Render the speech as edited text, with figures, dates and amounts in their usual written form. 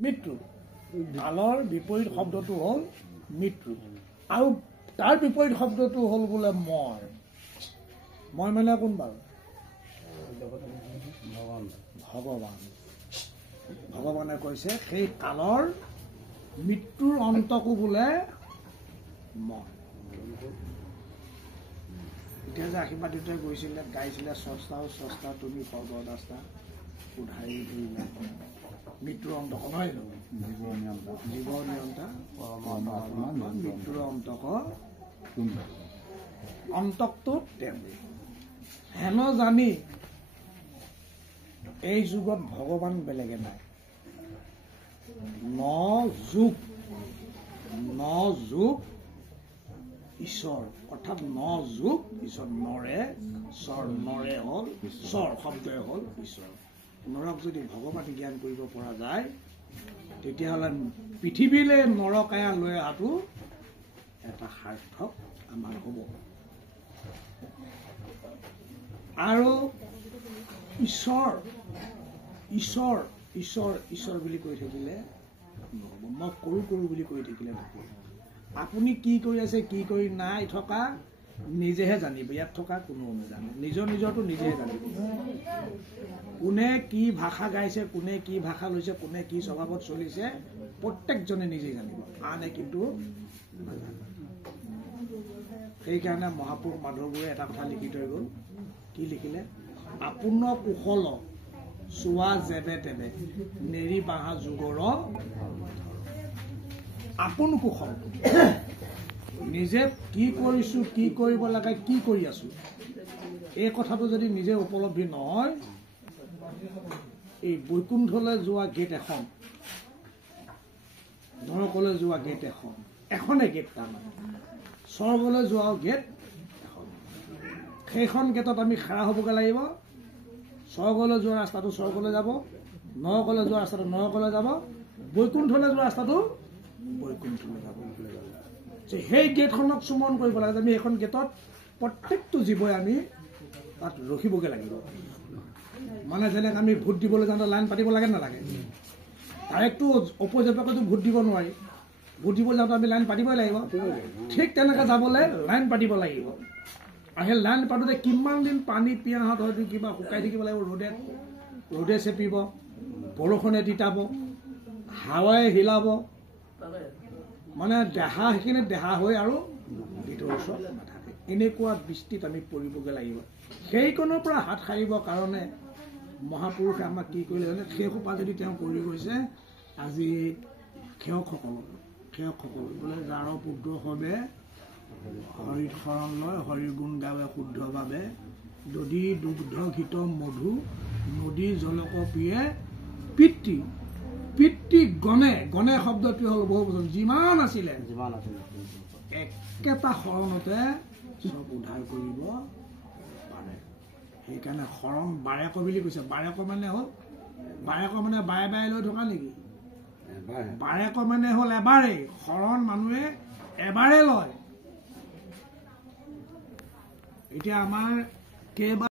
মৃত্যু কালৰ বিপৰীত শব্দটো হ'ল মৃত্যু আৰু তাৰ বিপৰীত শব্দটো হ'ল বোলে মই মানে কোন বাৰু ভগৱানে কৈছে সেই কালৰ মৃত্যুৰ অন্তকো বোলে মই এতিয়া যে আশীৰ্বাদিতে গৈছিলে গাইছিলে স্ৰষ্টা তুমি সৰ্বদাস্তা উধাৰি ধৰিলা মৃত্যুৰ অন্তক নহয় জীৱ নিয়ন্তা মৃত্যুৰ অন্তক অন্তকটো তেওঁ হেন জানি এই যুগত ভগৱান বেলেগে নাই ন যুগ ঈশ্বৰ অৰ্থাৎ ন যুগ ঈশ্বৰ নৰে হ'ল ঈশ্বৰ শব্দই হ'ল ঈশ্বৰ নৰক যদি ভগৱান জ্ঞান কৰিব পৰা যায় তেতিয়াহ'লে পৃথিৱীলৈ নৰকায়া লৈ অহাটো এটা সাৰ্থক আমাৰ হ'ব আৰু ঈশ্বৰ বুলি কৈ থাকিলে নহ'ব মই কৰো বুলি কৈ থাকিলে নহ'ব আপুনি কি কৰি আছে কি কৰি নাই থকা নিজেহে জানিব ইয়াত থকা কোনো নাজানে নিজৰটো নিজেহে জানিব কোনে কি ভাষা গাইছে কোনে কি ভাষা লৈছে কোনে কি স্বভাৱত চলিছে প্ৰত্যেকজনে নিজেই জানিব আনে কিন্তু নাজানে সেইকাৰণে মহাপুৰুষ মাধৱগুৰুৱে এটা কথা লিখি থৈ গ'ল কি লিখিলে আপোন কুশল চোৱা যেবে তেবে নেৰি বাঁহা যুগৰ আপোন কুশল নিজে কি কৰিছোঁ কি কৰিব লাগে কি কৰি আছোঁ এই কথাটো যদি নিজে উপলব্ধি নহয় এই বৈকুণ্ঠলৈ যোৱা গেট এখন নৰকলৈ যোৱা গেট এখনে গেট তাৰমানে স্বৰ্গলৈ যোৱাও গেট এখন সেইখন গেটত আমি খাৰা হ'বগৈ লাগিব স্বৰ্গলৈ যোৱা ৰাস্তাটো স্বৰ্গলৈ যাব নৰকলৈ যোৱা ৰাস্তাটো নৰকলৈ যাব বৈকুণ্ঠলৈ যোৱা ৰাস্তাটো বৈকুণ্ঠলৈ যাব সেই গেটখনক চুমন কৰিব লাগে আমি এইখন গেটত প্ৰত্যেকটো জীৱই আমি তাত ৰখিবগৈ লাগিব মানে যেনেকৈ আমি ভোট দিবলৈ যাওঁতে লাইন পাতিব লাগে নালাগে ডাইৰেক্টটো অপজিটকতো ভোট দিব নোৱাৰি ভোট দিব যাওঁতে আমি লাইন পাতিবই লাগিব ঠিক তেনেকৈ যাবলৈ লাইন পাতিব লাগিব আৰু সেই লাইন পাতোঁতে কিমান দিন পানী পিয়াহত হয়তো কিবা শুকাই থাকিব লাগিব ৰ'দে চেপিব বৰষুণে তিতাব হাৱাই হিলাব মানে সেইখিনি দেহা হৈ আৰু ভিতৰৰ ওচৰত নাথাকে এনেকুৱা বৃষ্টিত আমি পৰিবগৈ লাগিব সেইকণৰ পৰা হাত সাৰিবৰ কাৰণে মহাপুৰুষে আমাক কি কৰিলে জানে সেইসোপা যদি তেওঁ কৰি গৈছে আজি সেৱকসকল বোলে যাৰ পুত্ৰ হবে হৰিত শৰণ লয় হৰিৰ গুণ গাৱে শুদ্ধভাৱে যদি দুগ্ধ ঘিত মধু নদী জলক পিয়ে পিতৃ গণে শব্দটোৱে হ'ল বহু বচন যিমান আছিলে একেটা শৰণতে চব উদ্ধাৰ কৰিব পাৰে সেইকাৰণে শৰণ বাৰেক বুলি কৈছে বাৰেক মানে হ'ল বাৰে লৈ থকা নেকি বাৰেক মানে হ'ল এবাৰেই শৰণ মানুহে এবাৰে লয় এতিয়া আমাৰ কেইবাৰ